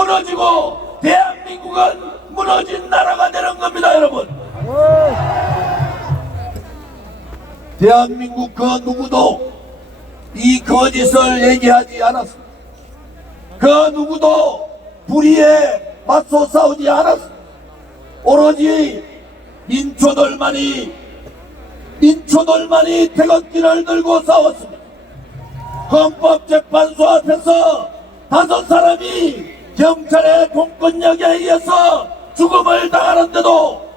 무너지고 대한민국은 무너진 나라가 되는 겁니다 여러분. 대한민국 그 누구도 이 거짓을 얘기하지 않았습니다. 그 누구도 불의에 맞서 싸우지 않았습니다. 오로지 인초들만이 인초들만이 태극기를 들고 싸웠습니다. 헌법재판소 앞에서 다섯 사람이 경찰의 공권력에 의해서 죽음을 당하는데도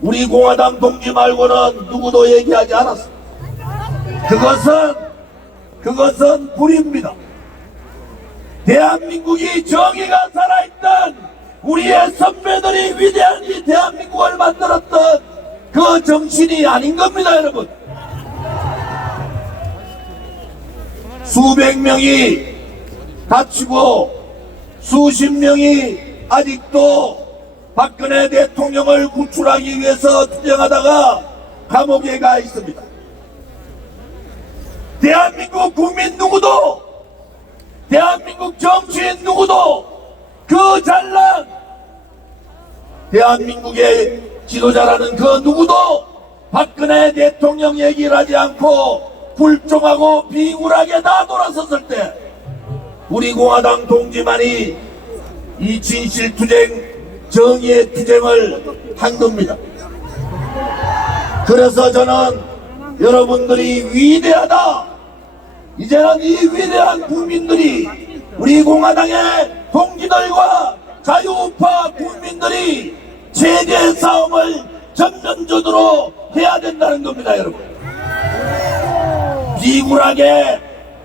우리 공화당 동지 말고는 누구도 얘기하지 않았습니다. 그것은 그것은 불입니다. 대한민국이 정의가 살아있던 우리의 선배들이 위대한 이 대한민국을 만들었던 그 정신이 아닌 겁니다, 여러분. 수백 명이 다치고 수십 명이 아직도 박근혜 대통령을 구출하기 위해서 투쟁하다가 감옥에 가 있습니다. 대한민국 국민 누구도 대한민국 정치인 누구도 그 잘난 대한민국의 지도자라는 그 누구도 박근혜 대통령 얘기를 하지 않고 불종하고 비굴하게 다 돌아섰을 때 우리 공화당 동지만이 이 진실 투쟁 정의의 투쟁을 한 겁니다. 그래서 저는 여러분들이 위대하다 이제는 이 위대한 국민들이 우리 공화당의 동지들과 자유우파 국민들이 체제 싸움을 전면전으로 해야 된다는 겁니다 여러분 비굴하게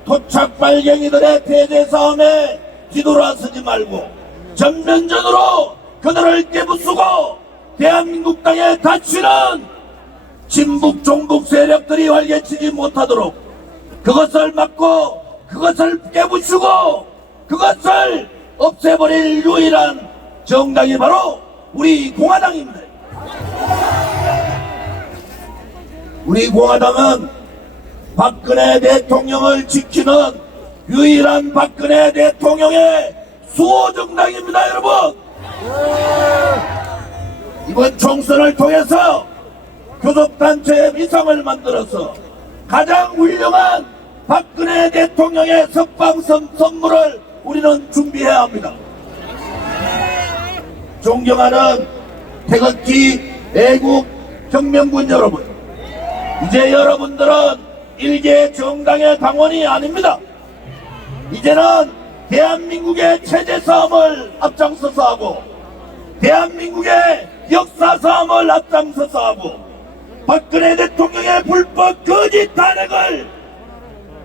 토착 발갱이들의 대대 싸움에 뒤돌아서지 말고 전면전으로 그들을 깨부수고 대한민국 땅에 닫히는 진북 종북 세력들이 활개치지 못하도록 그것을 막고 그것을 깨부수고 그것을 없애버릴 유일한 정당이 바로 우리 공화당입니다. 우리 공화당은 박근혜 대통령을 지키는 유일한 박근혜 대통령의 수호정당입니다, 여러분. 이번 총선을 통해서 교섭단체의 위상을 만들어서 가장 훌륭한 박근혜 대통령의 석방선 선물을 우리는 준비해야 합니다. 존경하는 태극기 애국 혁명군 여러분, 이제 여러분들은 일개 정당의 당원이 아닙니다. 이제는 대한민국의 체제 싸움을 앞장서서 하고 대한민국의 역사 싸움을 앞장서서 하고 박근혜 대통령의 불법 거짓 탄핵을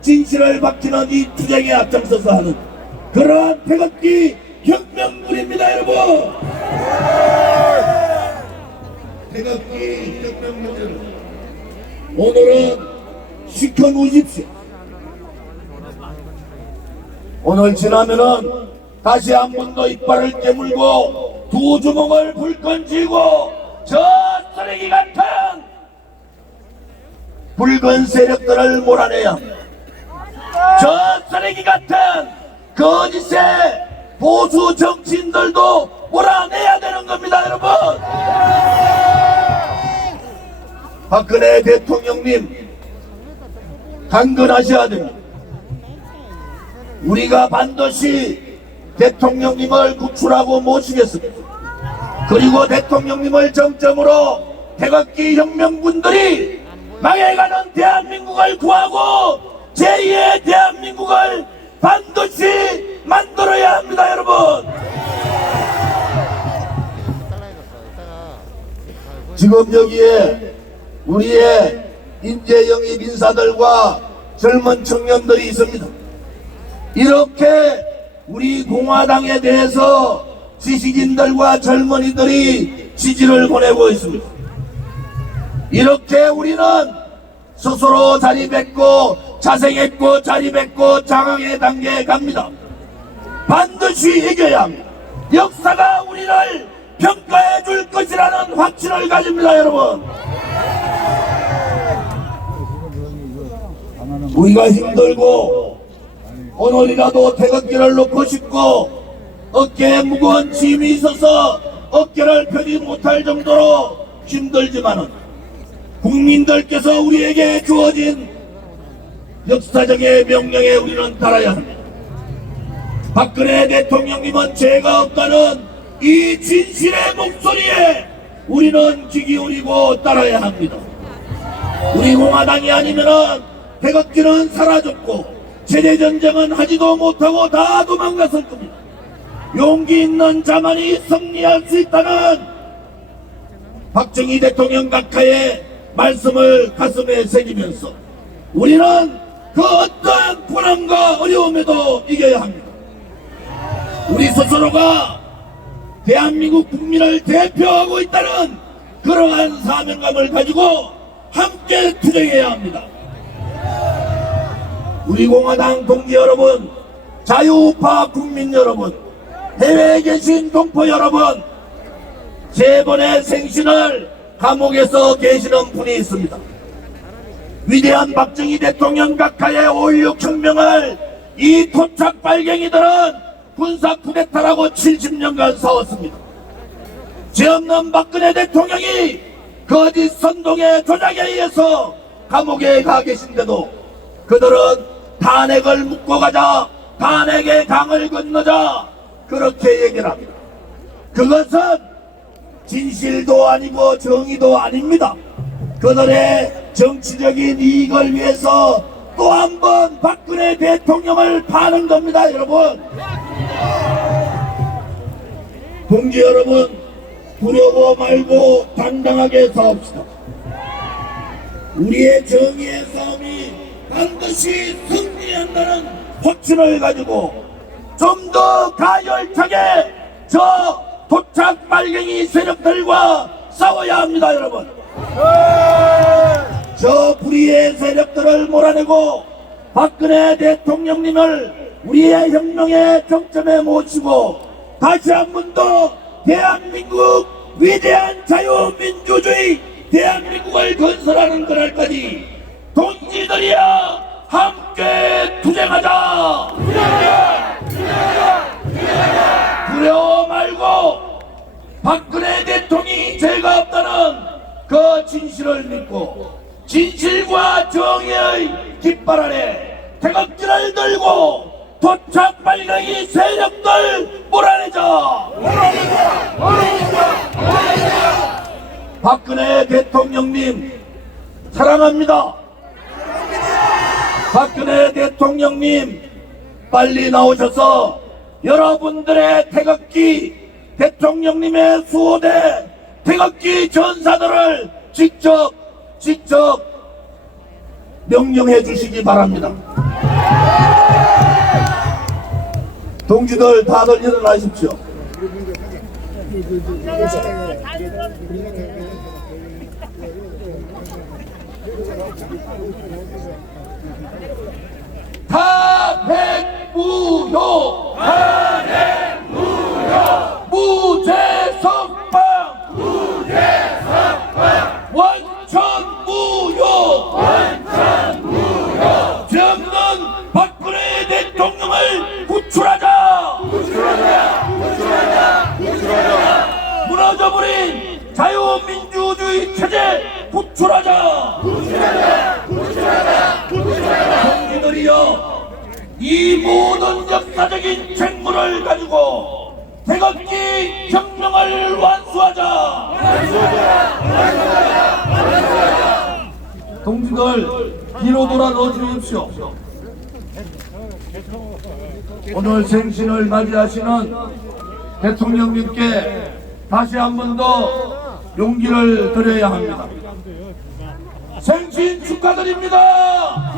진실을 밝히는 이 투쟁에 앞장서서 하는 그러한 태극기 혁명군입니다 여러분 태극기 혁명군 오늘은 시켜놓으십시오 오늘 지나면은 다시 한 번 더 이빨을 깨물고 두 주먹을 불끈 쥐고 저 쓰레기 같은 붉은 세력들을 몰아내야. 저 쓰레기 같은 거짓의 보수 정치인들도 몰아내야 되는 겁니다 여러분 박근혜 대통령님 강건하셔야 됩니다 우리가 반드시 대통령님을 구출하고 모시겠습니다. 그리고 대통령님을 정점으로 태극기 혁명군들이 망해가는 대한민국을 구하고 제2의 대한민국을 반드시 만들어야 합니다, 여러분. 지금 여기에 우리의 인재 영입 인사들과 젊은 청년들이 있습니다. 이렇게 우리 공화당에 대해서 지식인들과 젊은이들이 지지를 보내고 있습니다. 이렇게 우리는 스스로 자리뱉고 자생했고 자리뱉고 장악의 단계에 갑니다. 반드시 이겨야 합니다. 역사가 우리를 평가해 줄 것이라는 확신을 가집니다, 여러분. 우리가 힘들고 오늘이라도 태극기를 놓고 싶고 어깨에 무거운 짐이 있어서 어깨를 펴지 못할 정도로 힘들지만은 국민들께서 우리에게 주어진 역사적인 명령에 우리는 따라야 합니다. 박근혜 대통령님은 죄가 없다는 이 진실의 목소리에 우리는 귀 기울이고 따라야 합니다. 우리 공화당이 아니면은 태극기는 사라졌고 세대전쟁은 하지도 못하고 다 도망갔을 겁니다. 용기 있는 자만이 승리할 수 있다는 박정희 대통령 각하의 말씀을 가슴에 새기면서 우리는 그 어떠한 고난과 어려움에도 이겨야 합니다. 우리 스스로가 대한민국 국민을 대표하고 있다는 그러한 사명감을 가지고 함께 투쟁해야 합니다. 우리 공화당 동지 여러분, 자유우파 국민 여러분, 해외에 계신 동포 여러분, 세 번의 생신을 감옥에서 계시는 분이 있습니다. 위대한 박정희 대통령 각하의 5.16 혁명을 이 토착 빨갱이들은 군사 쿠데타라고 70년간 싸웠습니다. 죄 없는 박근혜 대통령이 거짓 선동의 조작에 의해서 감옥에 가 계신데도 그들은 탄핵을 묶고 가자, 탄핵의 강을 건너자 그렇게 얘기를 합니다. 그것은 진실도 아니고 정의도 아닙니다. 그들의 정치적인 이익을 위해서 또 한 번 박근혜 대통령을 파는 겁니다, 여러분. 동지 여러분, 두려워 말고 당당하게 싸웁시다. 우리의 정의의 싸움이 반드시 승리한다는 확신을 가지고 좀 더 가열차게 저 도착 빨갱이 세력들과 싸워야 합니다, 여러분. 저 불의의 세력들을 몰아내고 박근혜 대통령님을 우리의 혁명의 정점에 모시고 다시 한 번 더 대한민국 위대한 자유민주주의 대한민국을 건설하는 그날까지 동지들이야 함께 투쟁하자. 두려워 말고 박근혜 대통령이 죄가 없다는 그 진실을 믿고 진실과 정의의 깃발 아래 태극기를 들고 도착 발령이 세력들 몰아내자. 박근혜 대통령님 사랑합니다 박근혜 대통령님 빨리 나오셔서 여러분들의 태극기 대통령님의 수호대 태극기 전사들을 직접 직접 명령해 주시기 바랍니다. 동지들 다들 일어나십시오. 탄핵무효 탄핵무효 무죄석방 무죄석방 원천무효 원천무효 죄 없는 박근혜 대통령을 구출하자 구출하자 구출하자 구출하자 무너져버린 자유민주주의 체제 구출하자 동지들이여 이 모든 역사적인 가지고 태극기 혁명을 완수하자. 동지들 뒤로 돌아 넣어주십시오. 오늘 생신을 맞이하시는 대통령님께 다시 한 번 더 용기를 드려야 합니다. 생신 축하드립니다.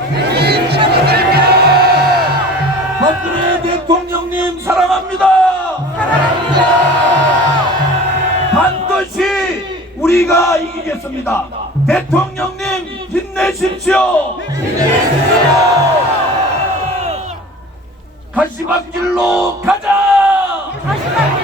이기겠습니다. 대통령님 힘내십시오. 가시밭길로 가자. 고통의